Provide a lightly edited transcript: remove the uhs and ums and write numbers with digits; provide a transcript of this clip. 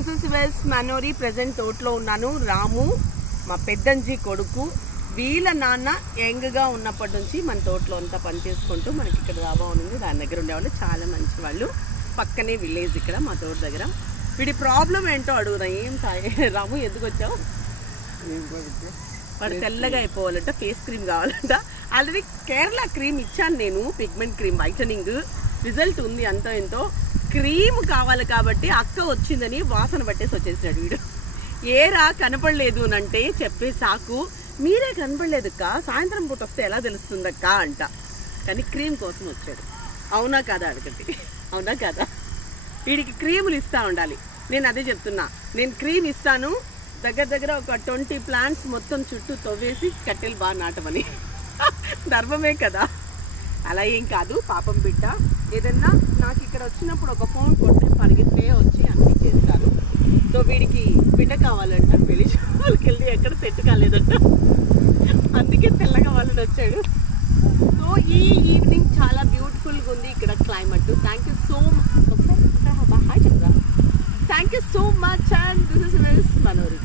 This is వెస్ మనోరి. Present తోటలో ఉన్నాను. రాము మా పెద్దంజీ కొడుకు, వీళ్ళ నాన్న యంగ్గా ఉన్నప్పటి నుంచి మన తోటలో అంతా పనిచేసుకుంటూ మనకి ఇక్కడ డాబా ఉంది, దాని దగ్గర ఉండేవాళ్ళు. చాలా మంచి వాళ్ళు. పక్కనే విలేజ్ ఇక్కడ మా తోట దగ్గర. వీడి ప్రాబ్లం ఏంటో అడుగుదాం. ఏం సాయి రాము ఎందుకు వచ్చావు? వాడు తెల్లగా అయిపోవాలంట, ఫేస్ క్రీమ్ కావాలంట. ఆల్రెడీ కేరళ క్రీమ్ ఇచ్చాను నేను, పిగ్మెంట్ క్రీమ్ వైటనింగ్. రిజల్ట్ ఉంది అంతో ఎంతో. క్రీమ్ కావాలి కాబట్టి అక్క వచ్చిందని వాసన పట్టేసి వచ్చేసినాడు వీడు. ఏరా కనపడలేదు అంటే చెప్పే సాకు, మీరే కనపడలేదక్క, సాయంత్రం పూట వస్తే ఎలా తెలుస్తుందక్క అంట. కానీ క్రీమ్ కోసం వచ్చాడు. అవునా కాదా అడగండి, అవునా కాదా? వీడికి క్రీములు ఇస్తూ ఉండాలి. నేను అదే చెప్తున్నా, నేను క్రీమ్ ఇస్తాను, దగ్గర దగ్గర ఒక 20 ప్లాంట్స్ మొత్తం చుట్టూ తవ్వేసి కట్టెలు బాగా నాటమని. ధర్మమే కదా. అలా ఏం కాదు, పాపం బిడ్డ. ఏదన్నా నాకు ఇక్కడ వచ్చినప్పుడు ఒక ఫోన్ కొట్టి పరిగెత్తే వచ్చి అన్నీ చేస్తారు. సో వీడికి బిడ్డ కావాలంట, పెళ్లి వాళ్ళకి వెళ్ళి ఎక్కడ సెట్ కాలేదంట, అందుకే తెల్లగా వాళ్ళని వచ్చాడు. సో ఈ ఈవినింగ్ చాలా బ్యూటిఫుల్గా ఉంది ఇక్కడ climate. Thank you so much. ఒకసారి హాయ్ చెప్పరా. Thank you so much and this is వెస్ మనోరి.